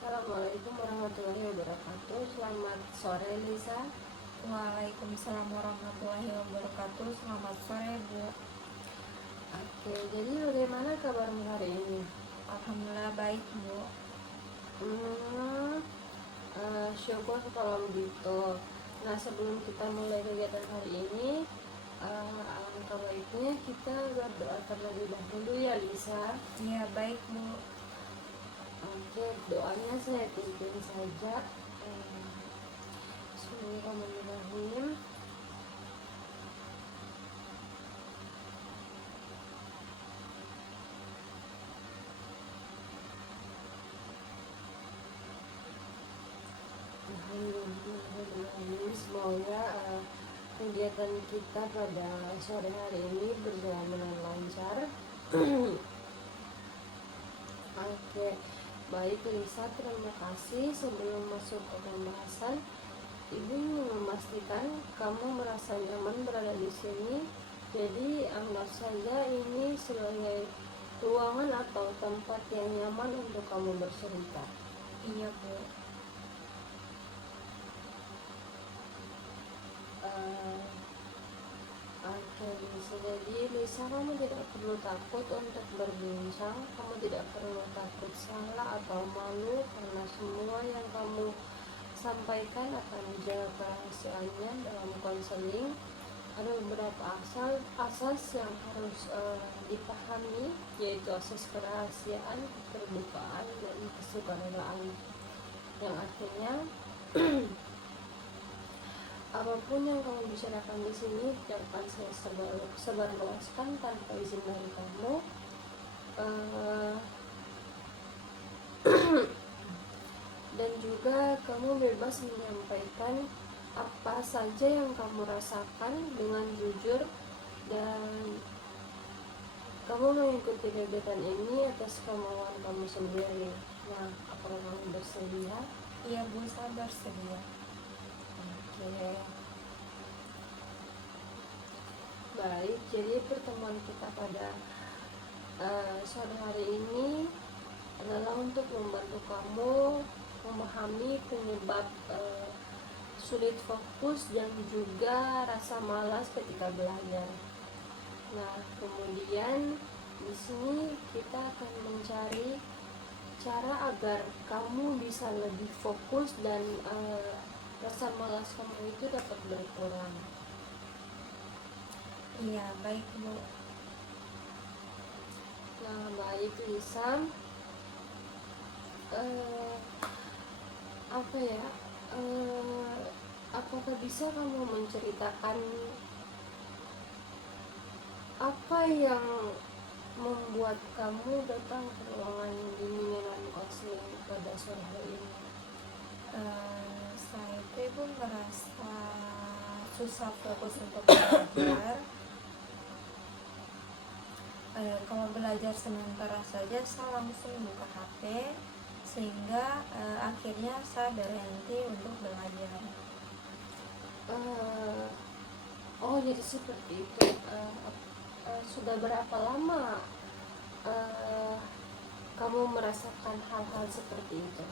Assalamualaikum warahmatullahi wabarakatuh. Selamat sore, Lisa. Waalaikumsalam warahmatullahi wabarakatuh. Selamat sore, Bu. Oke, jadi bagaimana kabarmu hari ini? Alhamdulillah baik, Bu. Hmm, syukur kalau begitu. Nah, sebelum kita mulai kegiatan hari ini, alangkah baiknya kita berdoa terlebih dahulu ya, Lisa. Iya, baik, Bu. Oke, doanya saya pimpin saja. Bismillahirrahmanirrahim. Semoga kegiatan kita pada sore hari ini berjalan dengan lancar. Oke, baik Lisa, terima kasih. Sebelum masuk ke pembahasan, Ibu ingin memastikan kamu merasa nyaman berada di sini. Jadi anggap saja ini sebagai ruangan atau tempat yang nyaman untuk kamu bercerita. Iya, Bu. Oke, Lisa. Jadi Lisa, kamu tidak perlu takut untuk berbincang. Kamu tidak perlu takut salah atau malu, karena semua yang kamu sampaikan akan dijaga kerahasiaannya dalam konseling. Ada beberapa asas yang harus dipahami, yaitu asas kerahasiaan, keterbukaan, dan kesukarelaan. Yang artinya apapun yang kamu bicarakan di sini tidak akan saya sebarluaskan tanpa izin dari kamu. Dan juga kamu bebas menyampaikan apa saja yang kamu rasakan dengan jujur, dan kamu mengikuti kegiatan ini atas kemauan kamu sendiri. Nah, apakah kamu bersedia? Iya, Bu, saya bersedia. Oke. Baik, jadi pertemuan kita pada sore hari ini adalah untuk membantu kamu memahami penyebab sulit fokus dan juga rasa malas ketika belajar. Nah, kemudian di sini kita akan mencari cara agar kamu bisa lebih fokus dan rasa malas kamu itu dapat berkurang. Iya, baik, Bu. Nah, baik Lisa. Apakah bisa kamu menceritakan apa yang membuat kamu datang ke ruangan bimbingan konseling pada sore hari ini? Saya itu merasa susah fokus untuk belajar. Kalau belajar sementara saja saya langsung buka HP, sehingga akhirnya saya berhenti untuk belajar. Oh, jadi seperti itu. Sudah berapa lama kamu merasakan hal-hal seperti itu?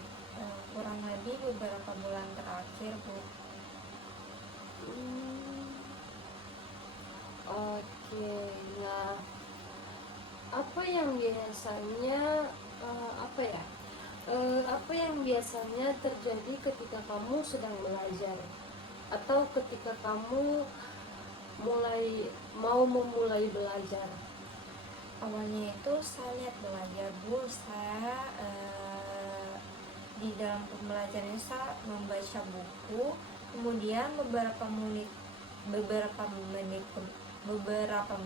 Kurang lebih beberapa bulan terakhir, Bu. Oke, nah apa yang biasanya apa yang biasanya terjadi ketika kamu sedang belajar atau ketika kamu mau memulai belajar? Awalnya itu saya lihat belajar, Bu. Saya di dalam pembelajaran saya membaca buku, kemudian beberapa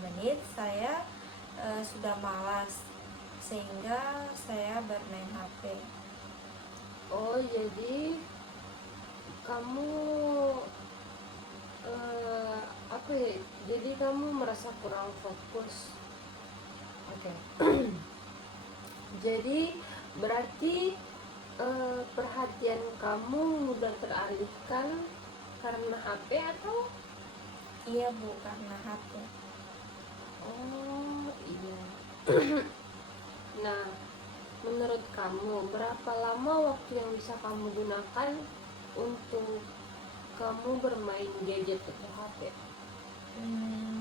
menit saya sudah malas, sehingga saya bermain HP. Oh, jadi kamu jadi kamu merasa kurang fokus. Oke. Jadi berarti perhatian kamu mudah teralihkan karena HP atau? Iya, Bu, karena HP. Oh iya. Nah, menurut kamu berapa lama waktu yang bisa kamu gunakan untuk kamu bermain gadget atau HP?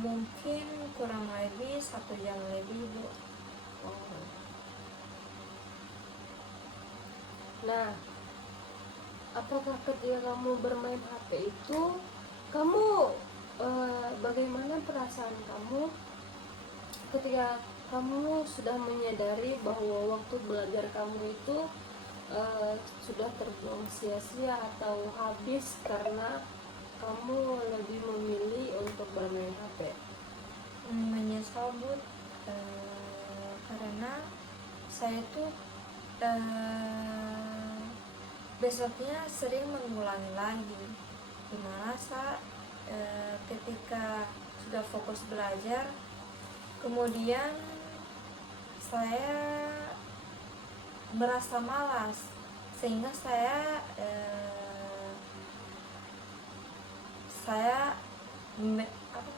Mungkin kurang lebih 1 jam lebih, Bu. Oh. Nah, apakah ketika kamu bermain HP itu kamu bagaimana perasaan kamu ketika kamu sudah menyadari bahwa waktu belajar kamu itu sudah terbuang sia-sia atau habis karena kamu lebih memilih untuk bermain HP? Menyesal, Bu, karena saya tuh besoknya sering mengulangi lagi, dimana saat ketika sudah fokus belajar, kemudian saya merasa malas sehingga saya me- apa,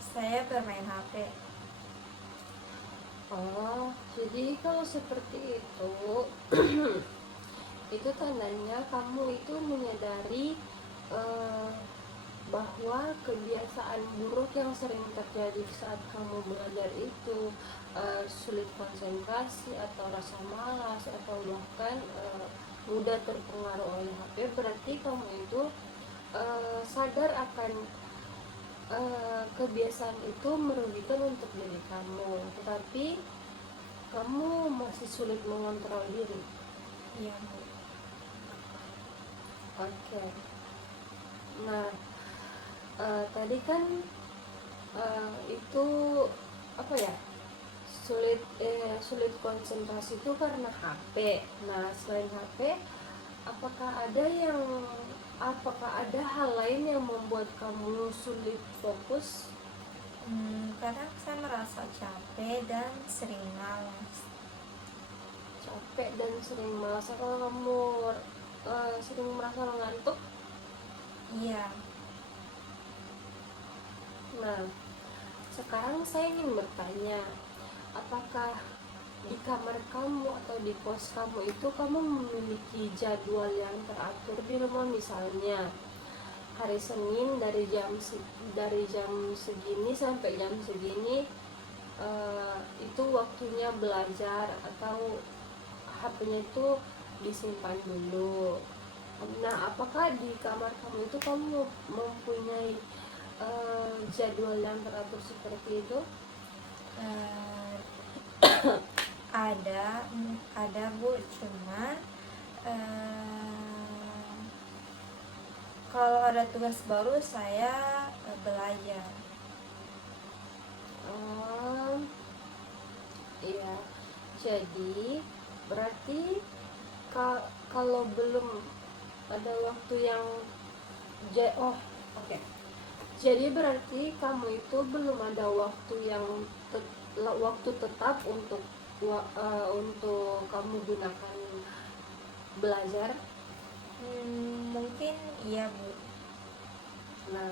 saya bermain HP. Oh, jadi kalau seperti itu itu tandanya kamu itu menyadari eh, bahwa kebiasaan buruk yang sering terjadi saat kamu belajar itu sulit konsentrasi atau rasa malas atau bahkan mudah terpengaruh oleh HP, berarti kamu itu sadar akan kebiasaan itu merugikan untuk diri kamu, tetapi kamu masih sulit mengontrol diri. Iya, Bu. Oke. Nah, tadi kan itu apa ya, sulit konsentrasi itu karena HP. Nah, selain HP, apakah ada hal lain yang membuat kamu sulit fokus? Kadang saya merasa capek dan sering malas. Capek dan sering malas. Kalau kamu sering merasa mengantuk? Iya. Nah, sekarang saya ingin bertanya, apakah di kamar kamu atau di kos kamu itu kamu memiliki jadwal yang teratur di rumah, misalnya hari Senin dari jam segini sampai jam segini itu waktunya belajar, atau HP-nya itu disimpan dulu. Nah, apakah di kamar kamu itu kamu mempunyai jadwal yang teratur seperti itu? Eh, ada, Bu, cuma kalau ada tugas baru saya belajar. Iya, jadi berarti kalau belum ada waktu yang oke. Jadi berarti kamu itu belum ada waktu yang waktu tetap untuk kamu gunakan belajar. Mungkin iya, Bu. Nah,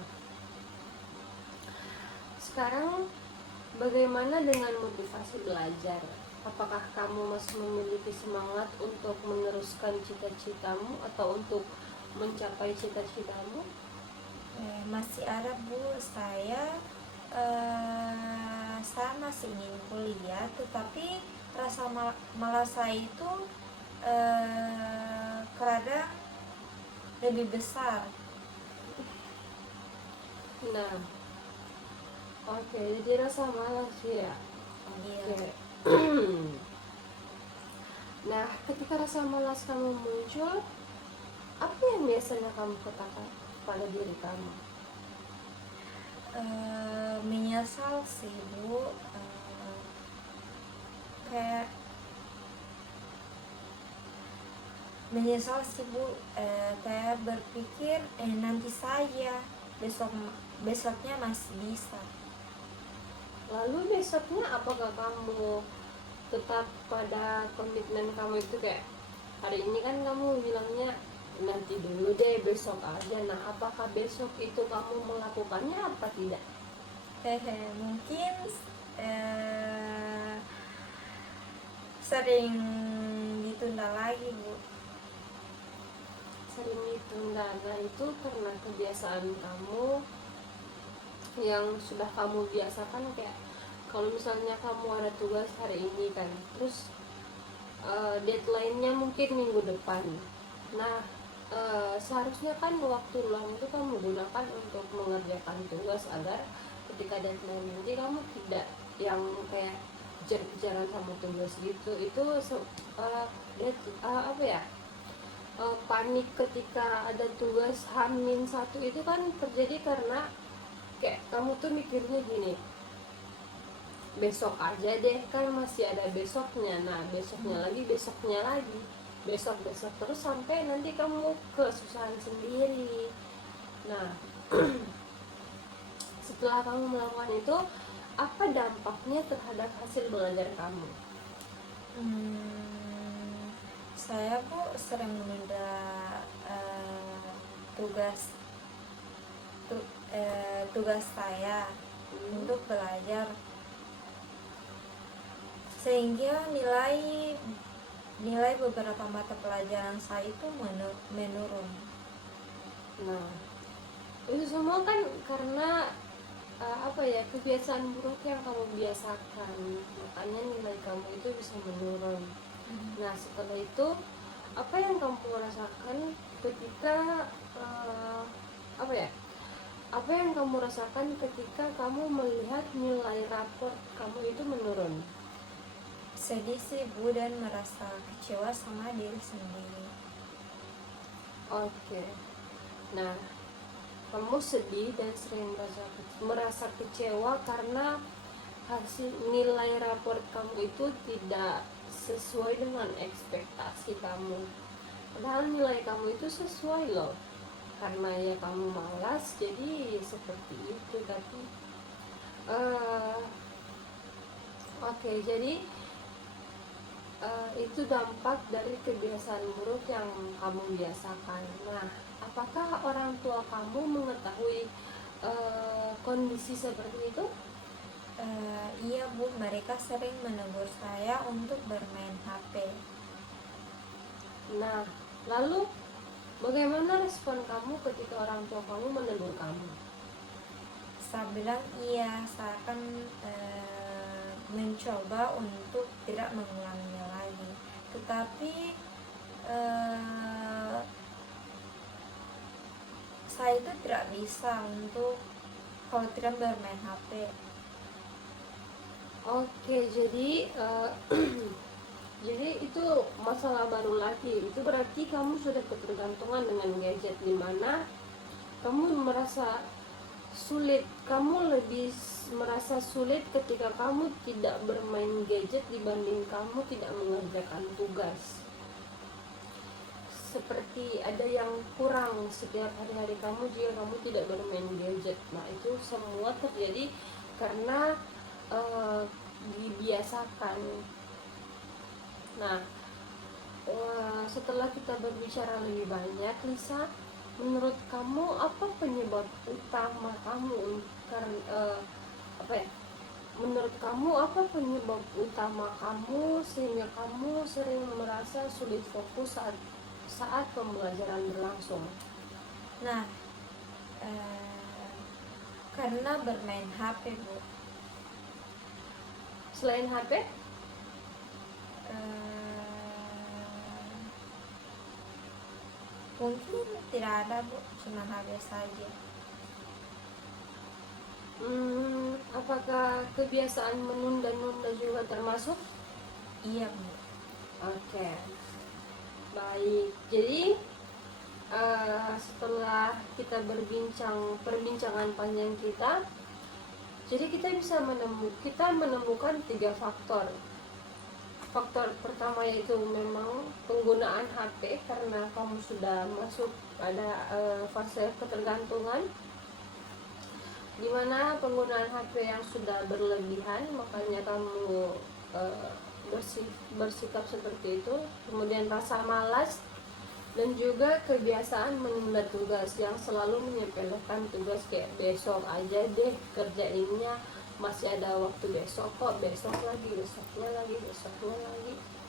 sekarang bagaimana dengan motivasi belajar? Apakah kamu masih memiliki semangat untuk meneruskan cita-citamu atau untuk mencapai cita-citamu? Masih ada, Bu. Saya masih ingin kuliah, tetapi rasa malas saya itu kadang lebih besar. Nah, oke, jadi rasa malas ya. Iya. Nah, ketika rasa malas kamu muncul, apa yang biasanya kamu katakan pada diri kamu? Menyesal sih, Bu. Kayak menyesal sih, Bu. Kayak berpikir nanti saja, besoknya masih bisa. Lalu besoknya apakah kamu tetap pada komitmen kamu itu, kayak hari ini kan kamu bilangnya nanti dulu deh, besok aja. Nah, apakah besok itu kamu melakukannya apa tidak? Mungkin sering ditunda lagi Bu. Sering ditunda. Nah itu karena kebiasaan kamu yang sudah kamu biasakan, kayak kalau misalnya kamu ada tugas hari ini kan, terus deadline-nya mungkin minggu depan. Nah seharusnya kan waktu luang itu kamu gunakan untuk mengerjakan tugas agar ketika deadline nanti kamu tidak yang kayak kejar-kejaran sama tugas gitu. Itu apa ya, panik ketika ada tugas H-1 itu kan terjadi karena kayak kamu tuh mikirnya gini, besok aja deh, kan masih ada besoknya, nah besoknya lagi, besoknya lagi, besok terus sampai nanti kamu kesusahan sendiri. Nah setelah kamu melakukan itu, apa dampaknya terhadap hasil belajar kamu? Saya Bu sering menunda tugas saya untuk belajar, sehingga nilai beberapa mata pelajaran saya itu menurun. Nah itu semua kan karena apa ya, kebiasaan buruk yang kamu biasakan, makanya nilai kamu itu bisa menurun. Nah setelah itu, apa yang kamu rasakan ketika apa yang kamu rasakan ketika kamu melihat nilai rapor kamu itu menurun? Sedih sih Bu, dan merasa kecewa sama diri sendiri. Oke. Nah kamu sedih dan sering merasa kecewa karena hasil nilai rapor kamu itu tidak sesuai dengan ekspektasi kamu. Padahal nilai kamu itu sesuai loh, karena ya kamu malas jadi seperti itu. Tapi oke, jadi itu dampak dari kebiasaan buruk yang kamu biasakan. Nah apakah orang tua kamu mengetahui kondisi seperti itu? Iya Bu, mereka sering menegur saya untuk bermain HP. Nah lalu bagaimana respon kamu ketika orang tua kamu menegur kamu? Saya bilang iya, saya akan mencoba untuk tidak mengulanginya lagi. Tetapi saya itu tidak bisa untuk kalau tidak bermain HP. Oke, jadi jadi itu masalah baru lagi. Itu berarti kamu sudah ketergantungan dengan gadget, di mana kamu merasa sulit. Kamu lebih merasa sulit ketika kamu tidak bermain gadget dibanding kamu tidak mengerjakan tugas. Seperti ada yang kurang setiap hari-hari kamu jika kamu tidak bermain gadget. Nah itu semua terjadi karena dibiasakan. Nah setelah kita berbicara lebih banyak, Lisa, menurut kamu apa penyebab utama kamu menurut kamu apa penyebab utama kamu sehingga kamu sering merasa sulit fokus saat pembelajaran berlangsung? Nah, karena bermain HP Bu. Selain HP? Mungkin tidak ada Bu, cuma HP saja. Apakah kebiasaan menunda-nunda juga termasuk? Iya Bu. Oke, baik. Jadi setelah kita perbincangan panjang kita, jadi kita menemukan 3 faktor. Faktor pertama yaitu memang penggunaan HP, karena kamu sudah masuk pada fase ketergantungan, dimana penggunaan HP yang sudah berlebihan, makanya kamu bersikap seperti itu. Kemudian rasa malas, dan juga kebiasaan menunda tugas yang selalu menyepelekan tugas, kayak besok aja deh kerjainnya, masih ada waktu besok kok, besoknya lagi.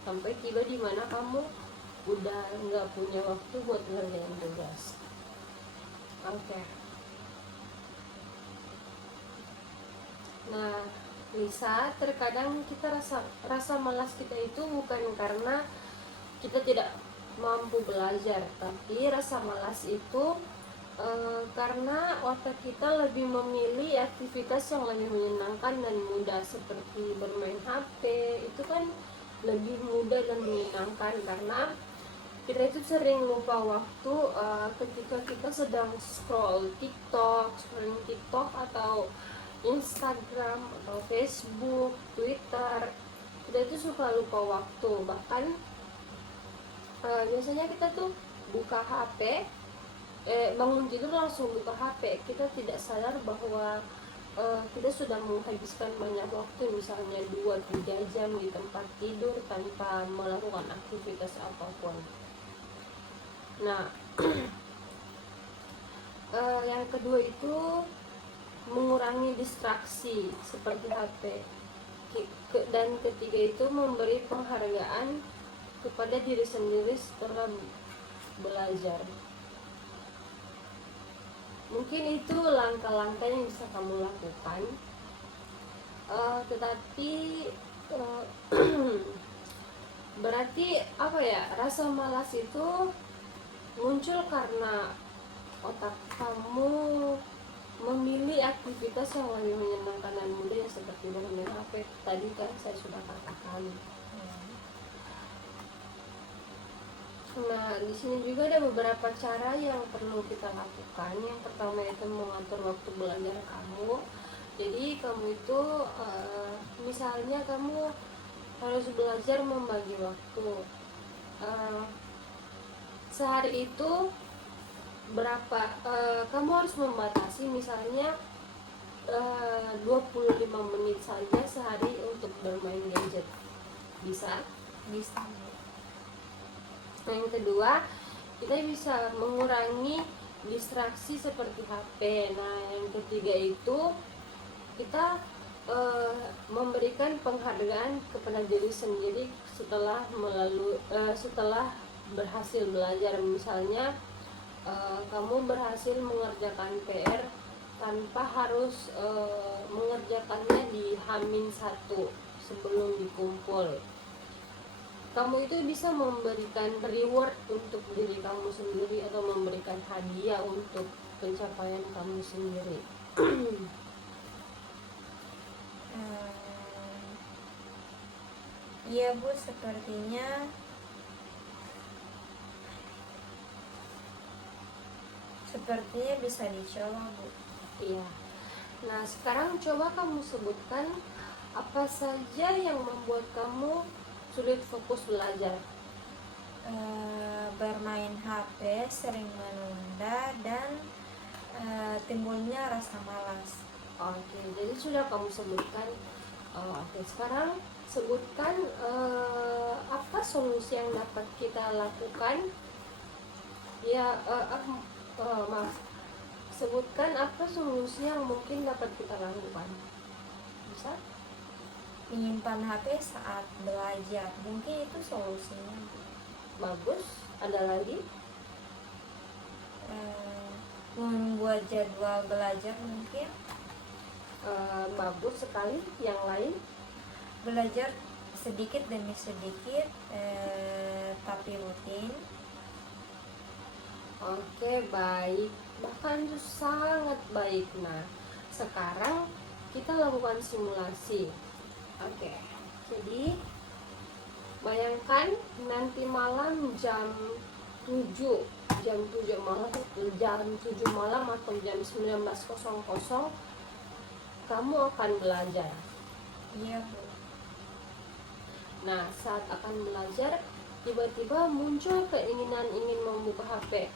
sampai tiba di mana kamu udah nggak punya waktu buat ngerjain tugas. Oke. Nah, Lisa, terkadang kita rasa malas kita itu bukan karena kita tidak mampu belajar, tapi rasa malas itu karena otak kita lebih memilih aktivitas yang lebih menyenangkan dan mudah, seperti bermain HP. Itu kan lebih mudah dan menyenangkan karena kita itu sering lupa waktu ketika kita sedang scrolling TikTok atau Instagram atau Facebook, Twitter. Kita itu suka lupa waktu, bahkan biasanya kita tuh buka HP, bangun tidur langsung buka HP. Kita tidak sadar bahwa kita sudah menghabiskan banyak waktu, misalnya 2-3 jam di tempat tidur tanpa melakukan aktivitas apapun. Nah, yang kedua itu mengurangi distraksi seperti HP. Dan ketiga itu memberi penghargaan kepada diri sendiri setelah belajar. Mungkin itu langkah-langkah yang bisa kamu lakukan, tetapi berarti apa ya, rasa malas itu muncul karena otak kamu memilih aktivitas yang lebih menyenangkan dan mudah, ya seperti bermain HP tadi kan saya sudah katakan. Nah, di sini juga ada beberapa cara yang perlu kita lakukan. Yang pertama itu mengatur waktu belajar kamu. Jadi kamu itu misalnya kamu harus belajar membagi waktu. Sehari itu berapa? Kamu harus membatasi misalnya 25 menit saja sehari untuk bermain gadget. Bisa? Bisa. Yang kedua, kita bisa mengurangi distraksi seperti HP. Nah, yang ketiga itu kita memberikan penghargaan kepada diri sendiri setelah berhasil belajar. Misalnya kamu berhasil mengerjakan PR tanpa harus mengerjakannya di H-1 sebelum dikumpul. Kamu itu bisa memberikan reward untuk diri kamu sendiri atau memberikan hadiah untuk pencapaian kamu sendiri. Iya Bu, sepertinya bisa dicoba Bu. Iya. Nah, sekarang coba kamu sebutkan apa saja yang membuat kamu sulit fokus belajar. Bermain HP, sering menunda, dan timbulnya rasa malas. Oke, jadi sudah kamu sebutkan. Oke, sekarang sebutkan apa solusi yang dapat kita lakukan. Ya, maaf. Sebutkan apa solusi yang mungkin dapat kita lakukan. Bisa? Menyimpan HP saat belajar, mungkin itu solusinya. Bagus. Ada lagi? Membuat jadwal belajar mungkin. Bagus sekali. Yang lain? Belajar sedikit demi sedikit, tapi rutin. Oke, baik. Bahkan itu sangat baik. Nah, sekarang kita lakukan simulasi. Oke, jadi bayangkan nanti malam jam 7 malam atau jam 19.00 kamu akan belajar. Iya Bu. Nah, saat akan belajar tiba-tiba muncul keinginan ingin membuka HP.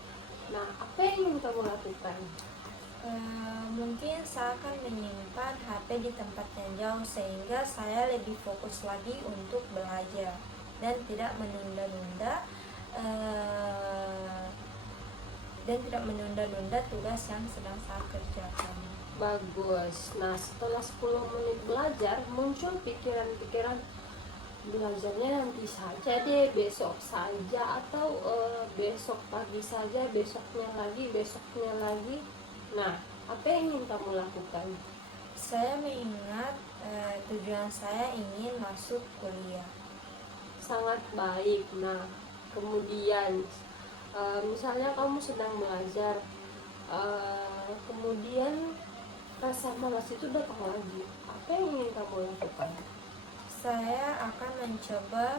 Nah, apa yang ingin kamu lakukan? Mungkin saya akan menyimpan HP di tempat yang jauh sehingga saya lebih fokus lagi untuk belajar dan tidak menunda-nunda tugas yang sedang saya kerjakan. Bagus. Nah, setelah 10 menit belajar muncul pikiran-pikiran, belajarnya nanti saja deh, besok saja, atau besok pagi saja, besoknya lagi. Nah, apa yang ingin kamu lakukan? Saya mengingat tujuan saya ingin masuk kuliah. Sangat baik. Nah, kemudian misalnya kamu sedang belajar, kemudian rasa malas itu datang lagi. Apa yang ingin kamu lakukan? Saya akan mencoba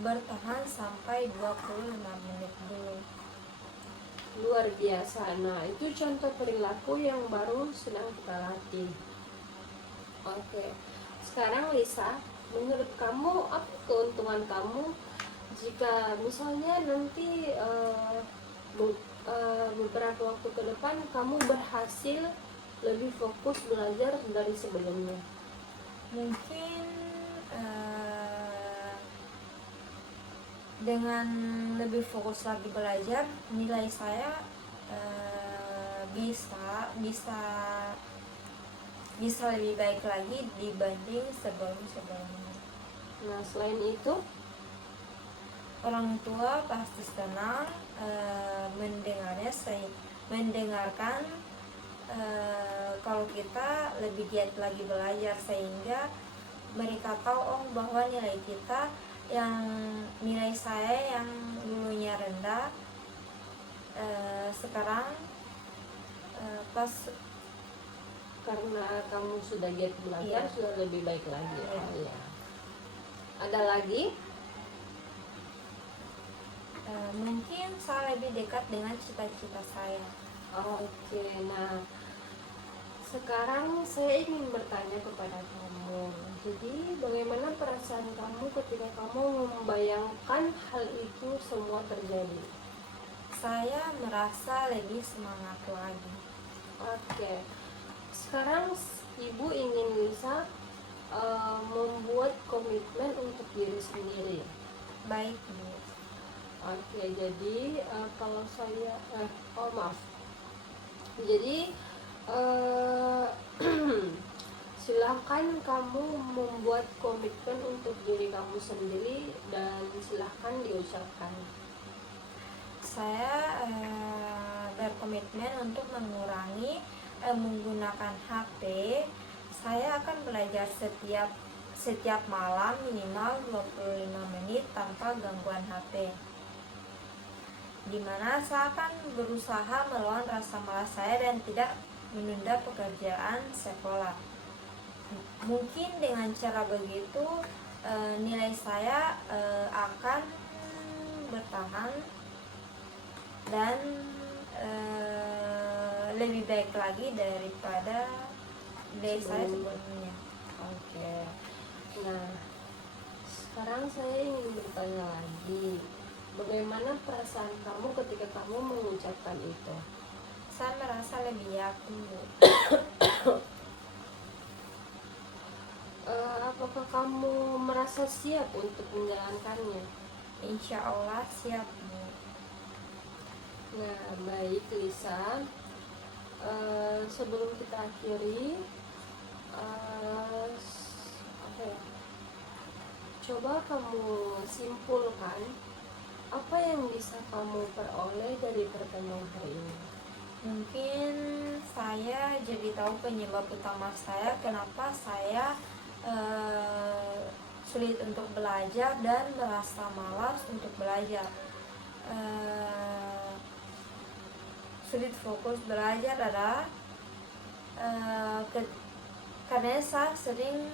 bertahan sampai 25 menit dulu. Luar biasa. Nah, itu contoh perilaku yang baru sedang kita latih. Oke. Sekarang Lisa, menurut kamu apa keuntungan kamu jika misalnya nanti beberapa waktu ke depan kamu berhasil lebih fokus belajar dari sebelumnya? Mungkin dengan lebih fokus lagi belajar, nilai saya bisa lebih baik lagi dibanding sebelumnya. Nah, selain itu, Orang tua pasti senang mendengarkan kalau kita lebih giat lagi belajar, sehingga mereka tahu bahwa nilai saya yang dulunya rendah sekarang pas karena kamu sudah giat belajar, Iya. sudah lebih baik lagi. Iya. Oh, iya. Ada lagi? Mungkin saya lebih dekat dengan cita-cita saya. Oke, nah sekarang saya ingin bertanya kepada kamu. Jadi, bagaimana perasaan kamu ketika kamu membayangkan hal itu semua terjadi? Saya merasa lebih semangat lagi. Oke, sekarang ibu ingin Lisa membuat komitmen untuk diri sendiri. Baik, Bu. Oke, jadi kalau saya maaf. Jadi silahkan kamu membuat komitmen untuk diri kamu sendiri dan silahkan diucapkan. Saya berkomitmen untuk mengurangi menggunakan HP. Saya akan belajar setiap malam minimal 25 menit tanpa gangguan HP, di mana saya akan berusaha melawan rasa malas saya dan tidak menunda pekerjaan sekolah. Mungkin dengan cara begitu nilai saya akan bertahan dan lebih baik lagi daripada nilai saya sebelumnya. Oke. Nah, sekarang saya ingin bertanya lagi. Bagaimana perasaan kamu ketika kamu mengucapkan itu? Saya merasa lebih yakin, Bu. Apakah kamu merasa siap untuk menjalankannya? Insya Allah siap, Bu. Nah, baik Lisa. Sebelum kita akhiri, coba kamu simpulkan apa yang bisa kamu peroleh dari pertemuan hari ini. Mungkin saya jadi tahu penyebab utama saya kenapa saya sulit untuk belajar dan merasa malas untuk belajar. Sulit fokus belajar adalah karena saya sering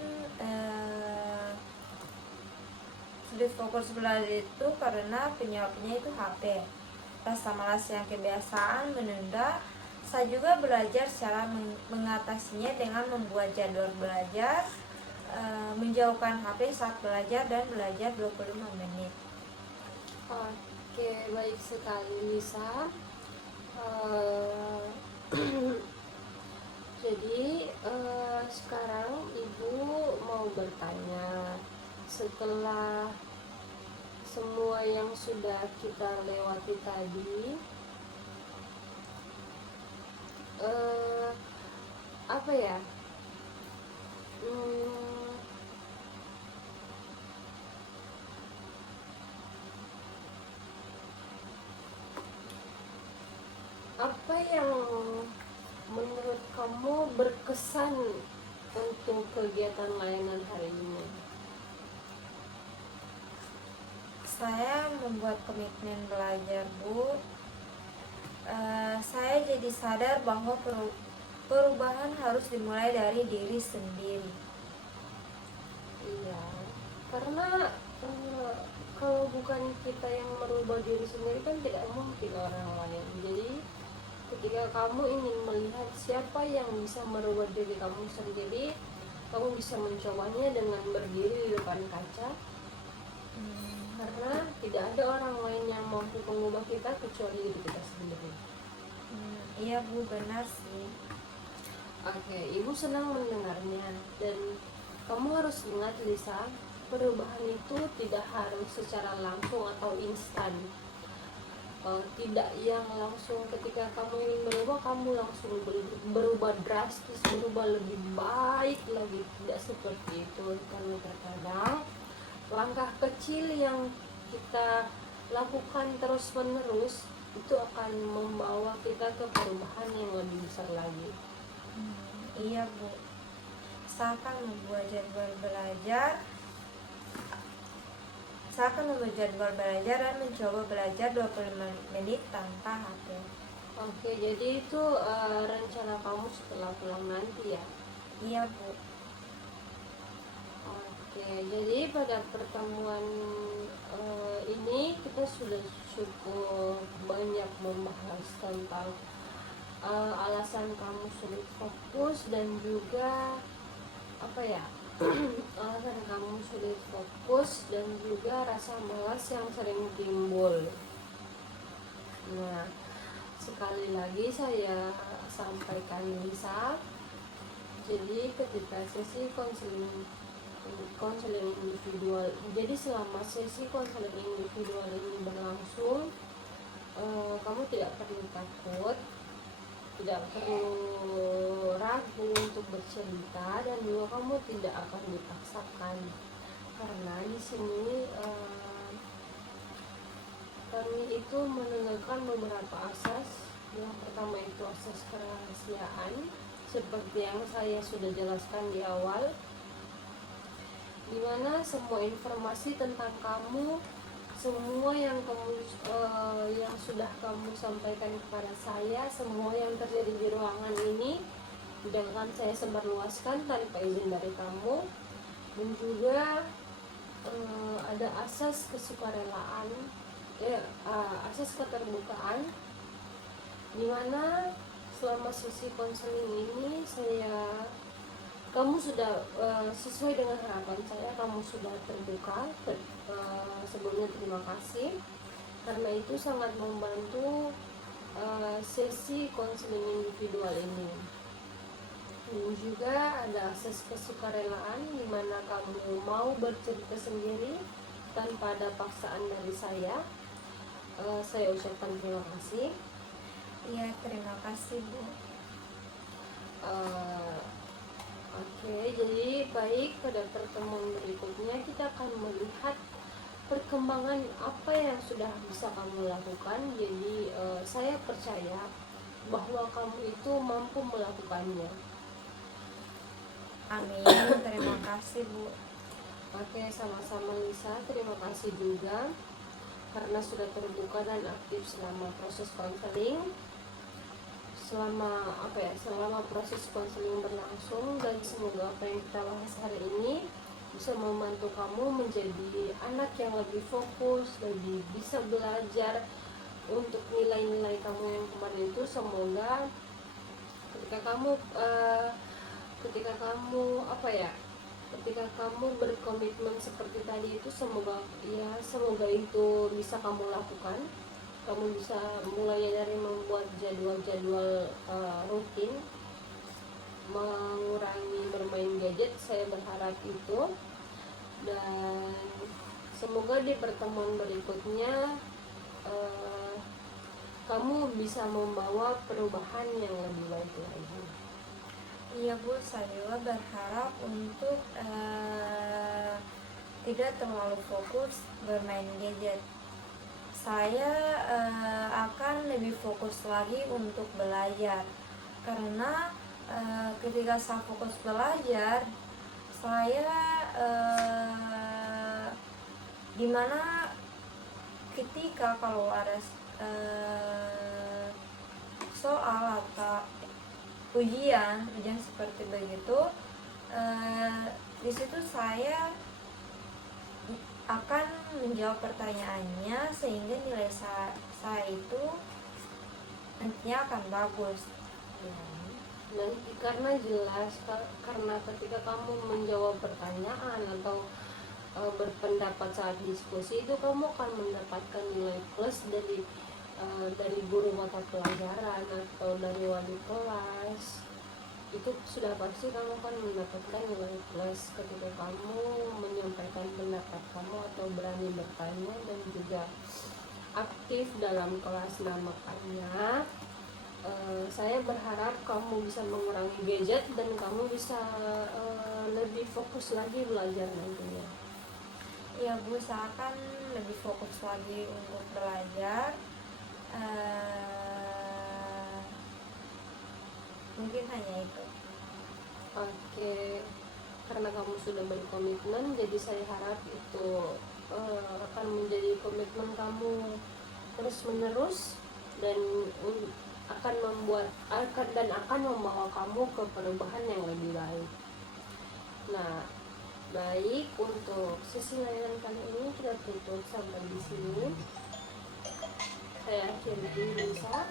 sulit fokus belajar itu karena penyebabnya itu HP. Rasa malas yang kebiasaan menunda. Saya juga belajar cara mengatasinya dengan membuat jadwal belajar, menjauhkan HP saat belajar dan belajar 25 menit. Oke, baik sekali Lisa. Jadi sekarang ibu mau bertanya, setelah semua yang sudah kita lewati tadi, apa ya, apa yang menurut kamu berkesan untuk kegiatan layanan hari ini? Saya membuat komitmen belajar, Bu. Saya jadi sadar bahwa perubahan harus dimulai dari diri sendiri. Iya, karena kalau bukan kita yang merubah diri sendiri kan tidak mungkin orang lain. Jadi ketika kamu ingin melihat siapa yang bisa merubah diri kamu sendiri, kamu bisa mencobanya dengan berdiri di depan kaca. Karena tidak ada orang lain yang mampu mengubah kita kecuali diri kita sendiri. Iya, Bu, benar sih. Oke, Ibu senang mendengarnya. Dan kamu harus ingat, Lisa, perubahan itu tidak harus secara langsung atau instan. Tidak yang langsung ketika kamu ingin berubah, kamu langsung berubah drastis, berubah lebih baik lagi. Tidak seperti itu. Karena terkadang langkah kecil yang kita lakukan terus menerus itu akan membawa kita ke perubahan yang lebih besar lagi. Iya, Bu. Saya akan membuat jadwal belajar dan mencoba belajar 25 menit tanpa HP. Oke, jadi itu rencana kamu setelah pulang nanti ya? Iya, Bu. Oke, jadi pada pertemuan ini kita sudah cukup banyak membahas tentang alasan kamu sulit fokus dan juga alasan kamu sulit fokus dan juga rasa malas yang sering timbul. Nah, sekali lagi saya sampaikan, Lisa, jadi ketika sesi konseling individual, jadi selama sesi konseling individual ini berlangsung, kamu tidak perlu takut, tidak perlu ragu untuk bercerita, dan juga kamu tidak akan dipaksakan, karena di sini kami itu menegakkan beberapa asas. Yang pertama itu asas kerahasiaan, seperti yang saya sudah jelaskan di awal, dimana semua informasi tentang kamu, semua yang yang sudah kamu sampaikan kepada saya, semua yang terjadi di ruangan ini tidak akan saya sebarluaskan tanpa izin dari kamu. Dan juga ada asas kesukarelaan, asas keterbukaan, dimana selama sesi konseling ini kamu sudah sesuai dengan harapan saya, kamu sudah terbuka. Sebelumnya terima kasih, karena itu sangat membantu sesi konseling individual ini. Dan juga ada asas kesukarelaan, di mana kamu mau bercerita sendiri tanpa ada paksaan dari saya. Saya ucapkan terima kasih. Iya, terima kasih, Bu. Oke, jadi baik, pada pertemuan berikutnya kita akan melihat perkembangan apa yang sudah bisa kamu lakukan. Jadi saya percaya bahwa kamu itu mampu melakukannya. Amin. Terima kasih, Bu. Oke, sama-sama, Lisa. Terima kasih juga karena sudah terbuka dan aktif selama proses konseling. Selama proses konseling berlangsung, dan semoga apa yang kita bahas hari ini bisa membantu kamu menjadi anak yang lebih fokus, lebih bisa belajar untuk nilai-nilai kamu yang kemarin itu. Semoga ketika kamu berkomitmen seperti tadi itu, semoga itu bisa kamu lakukan. Kamu bisa mulai dari membuat jadwal-jadwal rutin, mengurangi bermain gadget, saya berharap itu. Dan semoga di pertemuan berikutnya kamu bisa membawa perubahan yang lebih baik lagi. Iya, Bu, saya juga berharap untuk tidak terlalu fokus bermain gadget. saya akan lebih fokus lagi untuk belajar, karena ketika saya fokus belajar, saya dimana ketika kalau ada soal atau ujian seperti begitu, di situ saya akan menjawab pertanyaannya sehingga nilai saya itu nantinya akan bagus. Ya. Nanti karena jelas karena ketika kamu menjawab pertanyaan atau berpendapat saat diskusi itu kamu akan mendapatkan nilai plus dari guru mata pelajaran atau dari wali kelas. Itu sudah pasti kamu akan mendapatkan nilai plus ketika kamu menyampaikan pendapat kamu atau berani bertanya dan juga aktif dalam kelas. Nah, makanya saya berharap kamu bisa mengurangi gadget dan kamu bisa lebih fokus lagi belajar nantinya. Ya Bu, saya akan lebih fokus lagi untuk belajar. Mungkin hanya itu. Oke, karena kamu sudah berkomitmen, jadi saya harap itu akan menjadi komitmen kamu terus menerus dan akan membawa kamu ke perubahan yang lebih baik. Nah, baik, untuk sesi layanan kali ini kita tutup sampai di sini. Saya akhiri Lisa.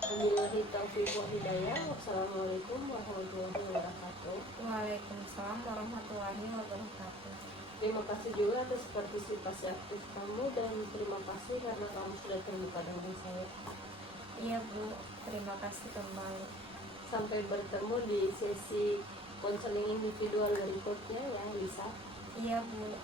Wabillahi taufiq wal hidayah. Wassalamualaikum warahmatullahi wabarakatuh. Waalaikumsalam warahmatullahi wabarakatuh. Terima kasih juga atas partisipasi aktif kamu dan terima kasih karena kamu sudah terbuka dengan saya. Iya Bu, terima kasih kembali. Sampai bertemu di sesi konseling individual berikutnya ya Lisa. Iya Bu.